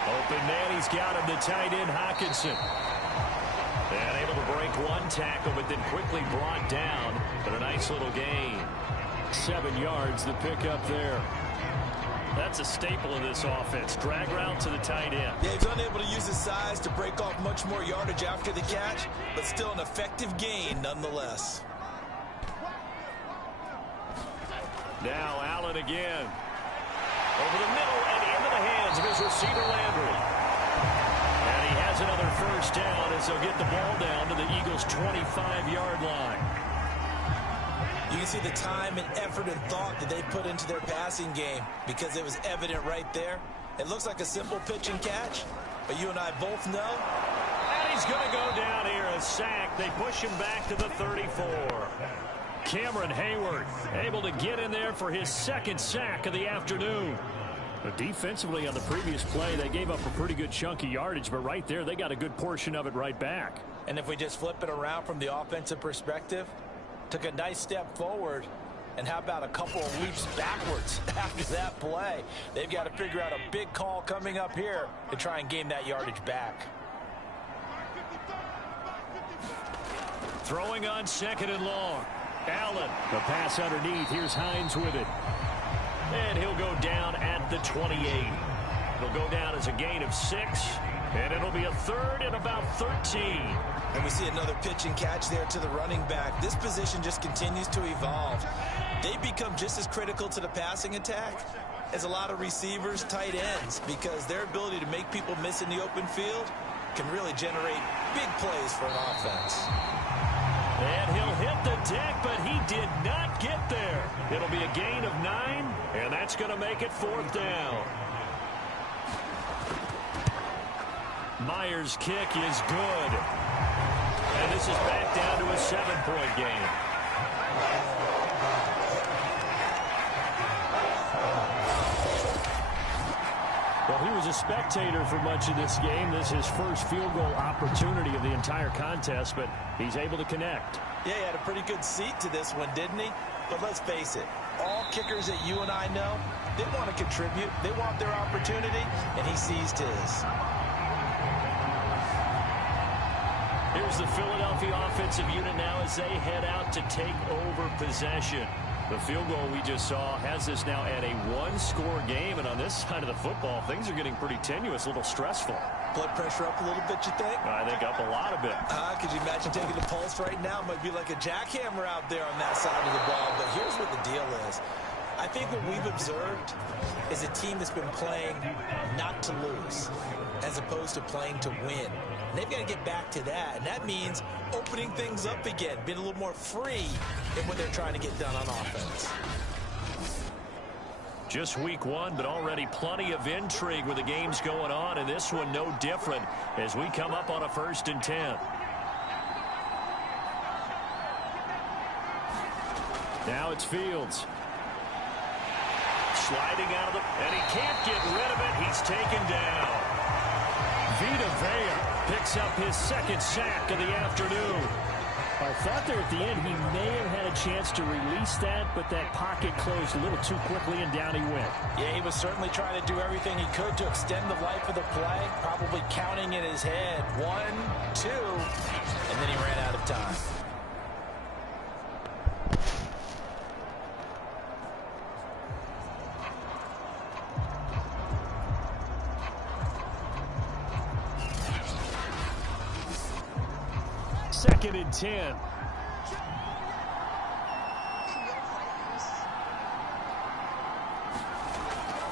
Open man, he's got him, the tight end, Hockenson. And able to break one tackle, but then quickly brought down. But a nice little gain. 7 yards, the pickup there. That's a staple of this offense. Drag route to the tight end. Yeah, he's unable to use his size to break off much more yardage after the catch, but still an effective gain nonetheless. Now Allen again. Over the middle and into the hands of his receiver Landry. And he has another first down as they'll get the ball down to the Eagles' 25-yard line. You can see the time and effort and thought that they put into their passing game because it was evident right there. It looks like a simple pitch and catch, but you and I both know. And he's going to go down here, a sack. They push him back to the 34. Cameron Hayward able to get in there for his second sack of the afternoon. But defensively on the previous play, they gave up a pretty good chunk of yardage, but right there, they got a good portion of it right back. And if we just flip it around from the offensive perspective, took a nice step forward, and how about a couple of leaps backwards after that play? They've got to figure out a big call coming up here to try and gain that yardage back. Throwing on second and long. Allen, the pass underneath. Here's Hines with it. And he'll go down at the 28. It'll go down as a gain of 6, and it'll be a third and about 13. And we see another pitch and catch there to the running back. This position just continues to evolve. They become just as critical to the passing attack as a lot of receivers, tight ends, because their ability to make people miss in the open field can really generate big plays for an offense. And he'll hit the deck, but he did not get there. It'll be a gain of 9, and that's going to make it 4th down. Myers' kick is good. And this is back down to a 7-point game. Well, he was a spectator for much of this game. This is his first field goal opportunity of the entire contest, but he's able to connect. Yeah, he had a pretty good seat to this one, didn't he? But let's face it, all kickers that you and I know, they want to contribute. They want their opportunity, and he seized his. Here's the Philadelphia offensive unit now as they head out to take over possession. The field goal we just saw has this now at a one-score game, and on this side of the football, things are getting pretty tenuous, a little stressful. Blood pressure up a little bit, you think? I think up a lot of it. Could you imagine taking the pulse right now? Might be like a jackhammer out there on that side of the ball, but here's what the deal is. I think what we've observed is a team that's been playing not to lose as opposed to playing to win. And they've got to get back to that, and that means opening things up again, being a little more free in what they're trying to get done on offense. Just week 1, but already plenty of intrigue with the games going on, and this one no different as we come up on a 1st and 10. Now it's Fields. Sliding out of the, and he can't get rid of it. He's taken down. Vita Vea picks up his second sack of the afternoon. I thought there at the end he may have had a chance to release that, but that pocket closed a little too quickly, and down he went. Yeah, he was certainly trying to do everything he could to extend the life of the play, probably counting in his head 1, 2, and and then he ran out of time. Second and 10.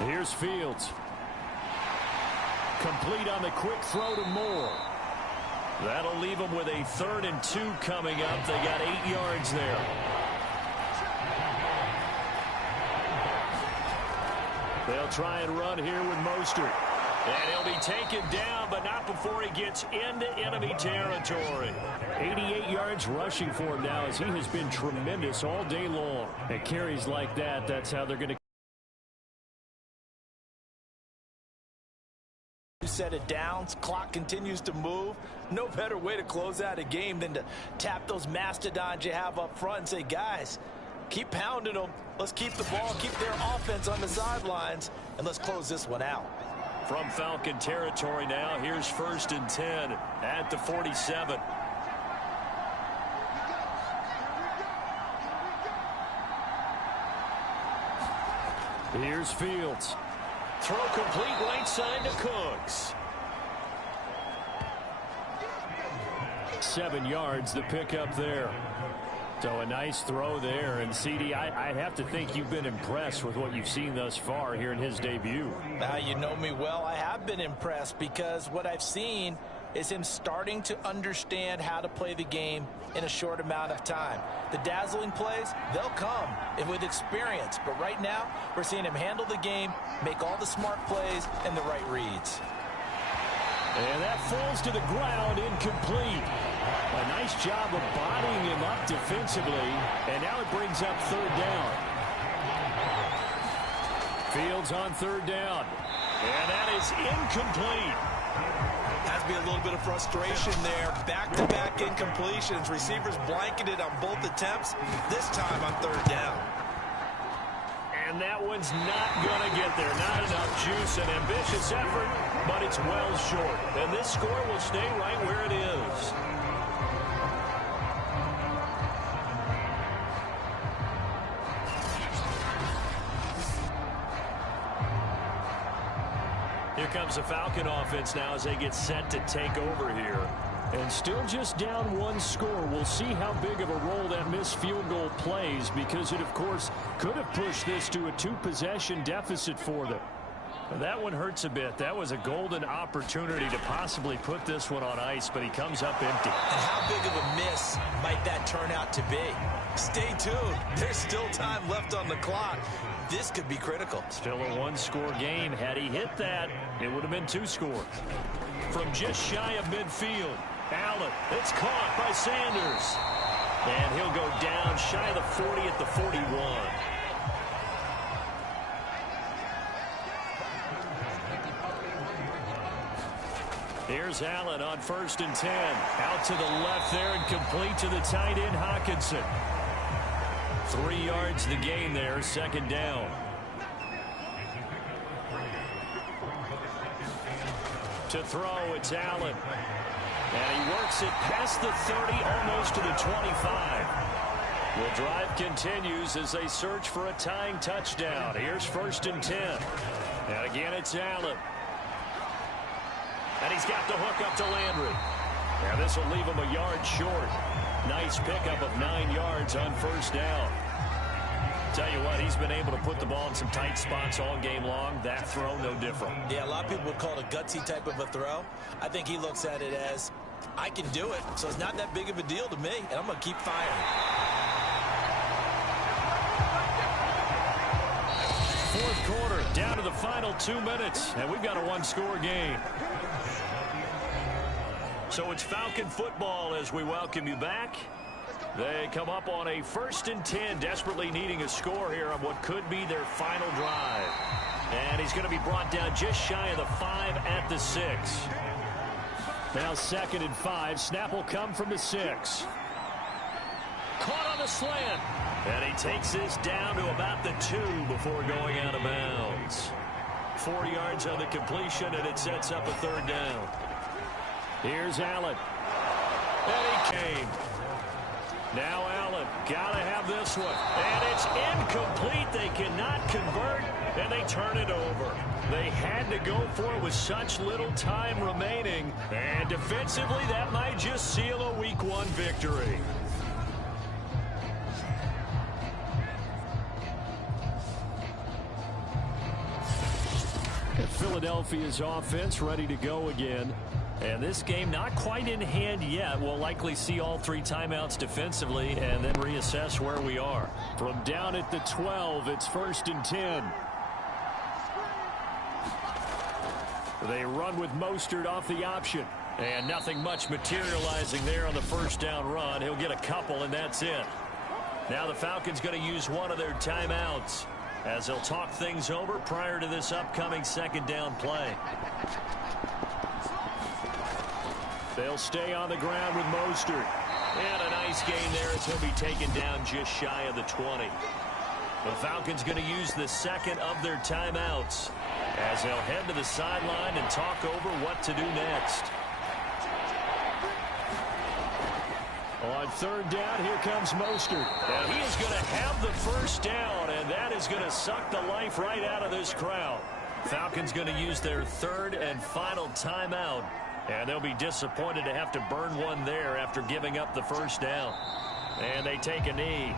Here's Fields. Complete on the quick throw to Moore. That'll leave them with a 3rd and 2 coming up. They got 8 yards there. They'll try and run here with Mostert. And he'll be taken down, but not before he gets into enemy territory. 88 yards rushing for him now, as he has been tremendous all day long. And carries like that, that's how they're going to set it down. Clock continues to move. No better way to close out a game than to tap those mastodons you have up front and say, guys, keep pounding them. Let's keep the ball, keep their offense on the sidelines, and let's close this one out. From Falcon territory now, here's 1st and 10 at the 47. Here's Fields. Throw complete right side to Cooks. 7 yards, the pickup there. So a nice throw there. And, CD, I have to think you've been impressed with what you've seen thus far here in his debut. You know me well. I have been impressed because what I've seen is him starting to understand how to play the game in a short amount of time. The dazzling plays, they'll come with experience. But right now, we're seeing him handle the game, make all the smart plays, and the right reads. And that falls to the ground, incomplete. A nice job of bodying him up defensively, and now it brings up 3rd down. Fields on 3rd down, and that is incomplete. Has to be a little bit of frustration there. Back-to-back incompletions. Receivers blanketed on both attempts, this time on 3rd down. And that one's not going to get there. Not enough juice. An ambitious effort, but it's well short. And this score will stay right where it is. Here comes the Falcon offense now as they get set to take over here. And still just down 1 score. We'll see how big of a role that missed field goal plays, because it, of course, could have pushed this to a 2-possession deficit for them. And that one hurts a bit. That was a golden opportunity to possibly put this one on ice, but he comes up empty. And how big of a miss might that turn out to be? Stay tuned. There's still time left on the clock. This could be critical. Still a 1-score game. Had he hit that, it would have been 2 scores. From just shy of midfield, Allen, it's caught by Sanders. And he'll go down shy of the 40 at the 41. Here's Allen on 1st and 10. Out to the left there and complete to the tight end, Hawkinson. 3 yards the gain there, 2nd down. To throw, it's Allen. And he works it past the 30, almost to the 25. The drive continues as they search for a tying touchdown. Here's 1st and 10. And again, it's Allen. And he's got the hook up to Landry. And this will leave him a yard short. Nice pickup of 9 yards on 1st down. Tell you what, he's been able to put the ball in some tight spots all game long. That throw, no different. Yeah, a lot of people would call it a gutsy type of a throw. I think he looks at it as, I can do it, so it's not that big of a deal to me, and I'm going to keep firing. 4th quarter, down to the final 2 minutes, and we've got a 1-score game. So it's Falcon football as we welcome you back. They come up on a 1st and 10, desperately needing a score here on what could be their final drive. And he's going to be brought down just shy of the 5 at the 6. Now 2nd and 5. Snap will come from the 6. Caught on the slant. And he takes this down to about the 2 before going out of bounds. 4 yards on the completion, and it sets up a 3rd down. Here's Allen. And he came. Now Allen, gotta have this one. And it's incomplete. They cannot convert, and they turn it over. They had to go for it with such little time remaining. And defensively, that might just seal a Week 1 victory. Philadelphia's offense ready to go again. And this game not quite in hand yet. We'll likely see all 3 timeouts defensively and then reassess where we are. From down at the 12, it's 1st and 10. They run with Mostert off the option. And nothing much materializing there on the first down run. He'll get a couple, and that's it. Now the Falcons going to use one of their timeouts as they'll talk things over prior to this upcoming 2nd down play. They'll stay on the ground with Mostert. And a nice gain there as he'll be taken down just shy of the 20. The Falcons going to use the 2nd of their timeouts as they'll head to the sideline and talk over what to do next. On 3rd down, here comes Mostert. And he is going to have the first down, and that is going to suck the life right out of this crowd. Falcons going to use their 3rd and final timeout. And they'll be disappointed to have to burn one there after giving up the first down. And they take a knee.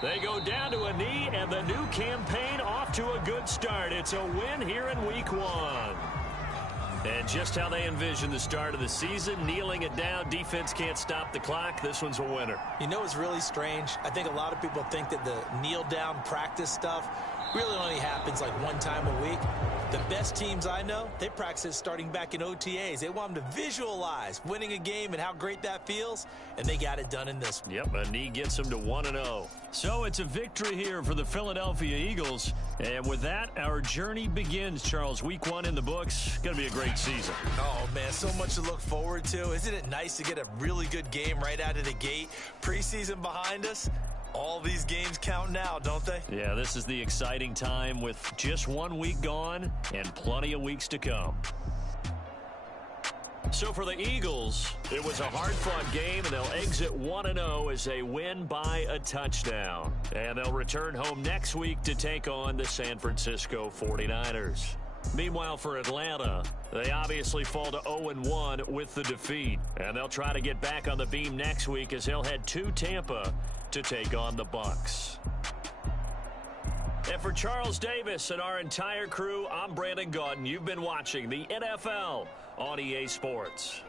They go down to a knee, and the new campaign off to a good start. It's a win here in Week 1. And just how they envision the start of the season, kneeling it down, defense can't stop the clock. This one's a winner. You know, it's really strange. I think a lot of people think that the kneel-down practice stuff really only happens like 1 time a week. The best teams I know, they practice it starting back in OTAs. They want them to visualize winning a game and how great that feels, and they got it done in this one. Yep, a knee gets them to 1-0. So it's a victory here for the Philadelphia Eagles. And with that, our journey begins, Charles. Week 1 in the books. Going to be a great season. Oh, man, so much to look forward to. Isn't it nice to get a really good game right out of the gate? Preseason behind us. All these games count now, don't they? Yeah, this is the exciting time with just 1 week gone and plenty of weeks to come. So for the Eagles, it was a hard-fought game, and they'll exit 1-0 as they win by a touchdown. And they'll return home next week to take on the San Francisco 49ers. Meanwhile, for Atlanta, they obviously fall to 0-1 with the defeat. And they'll try to get back on the beam next week as they'll head to Tampa to take on the Bucs. And for Charles Davis and our entire crew, I'm Brandon Gaudin. You've been watching the NFL on EA Sports.